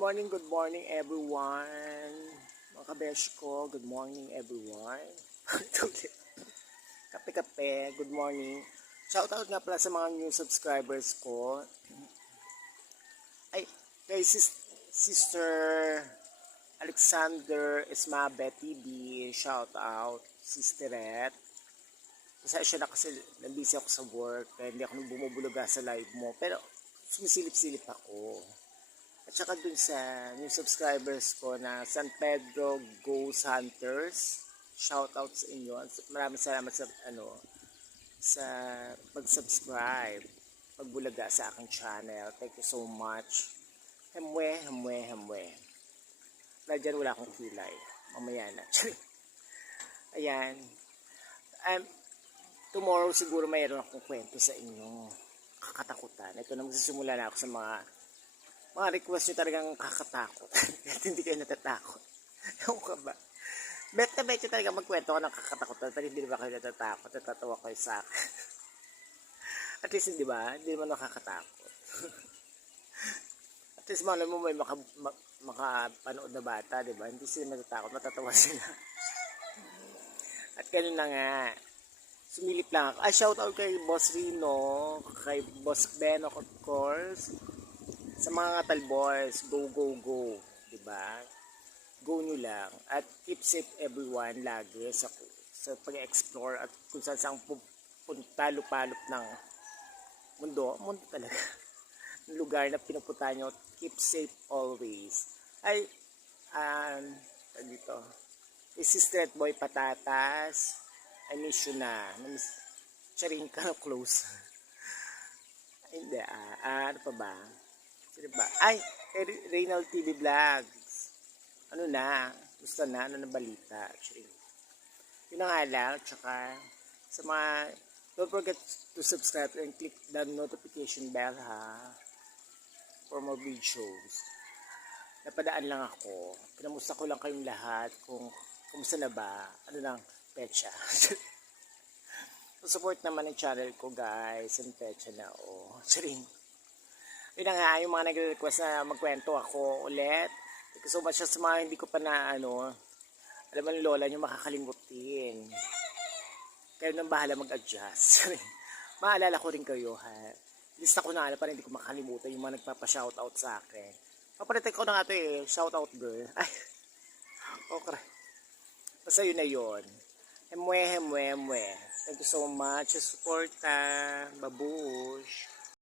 good morning everyone. Mga kabesh ko, good morning everyone. Kape-kape, good morning. Shoutout nga pala sa mga new subscribers ko. Ay, kay Sister Alexander Esmabe TV, shoutout, Sisteret. Pasensya na kasi nabisi ako sa work, kaya hindi ako nang bumubuluga sa live mo. Pero sumisilip-silip ako. At saka dun sa new subscribers ko na San Pedro Ghost Hunters, shoutout sa inyo. Maraming salamat sa sa pag-subscribe, pagbulaga sa aking channel. Thank you so much. Hemwe. Dahil wala akong kilay. Mamaya na. Ayan. Tomorrow siguro mayroon akong kwento sa inyo. Kakatakutan. Ito na magsisimula na ako sa mga request nyo talagang kakatakot. At hindi kayo natatakot. Ewan ka ba? Bet na bet nyo talaga magkwento ko ng kakatakutan. Pero hindi ba kayo natatakot? Natatawa kayo sa akin. At least hindi ba? Hindi naman nakakatakot. At least mo may makapanood na bata, di ba? Hindi sila natatakot. Matatawa sila. At ganun na nga. Sumilip lang ako. Shoutout kay Boss Rino, kay Boss Ben, of course. Sa mga Ngatal Boys, go. Diba? Go nyo lang. At keep safe everyone lagi sa pag-explore at kung saan pupunta, lupalop ng mundo. Mundo talaga. Lugar na pinupunta nyo. Keep safe always. Ay, dito. Si Street Boy Patatas. I miss you na. Charing ka close. Hindi, ano pa ba? Diba? Ay, Reynald TV Vlogs. Ano na? Gusto na? Ano na balita? Actually. Yun na nga lang. Tsaka, sa mga, don't forget to subscribe and click the notification bell ha. For more videos. Napadaan lang ako. Pinamusta ko lang kayong lahat kung kumusta na ba. Ano lang, petsa. Support naman yung channel ko guys. And petsa na Charing. Yun na nga, yung mga nagre-request na magkwento ako ulit. Thank you so much sa mga hindi ko pa na alam mo yung lola nyo makakalimutin. Kayo nang bahala mag-adjust. Maalala ko rin kayo ha. Lista ko na para hindi ko makalimutan yung mga nagpapa-shoutout sa akin. Papalitan ko na nga ito shoutout girl. Ay, okay. Basta yun na yun. Hemwe. Thank you so much sa support. Babush.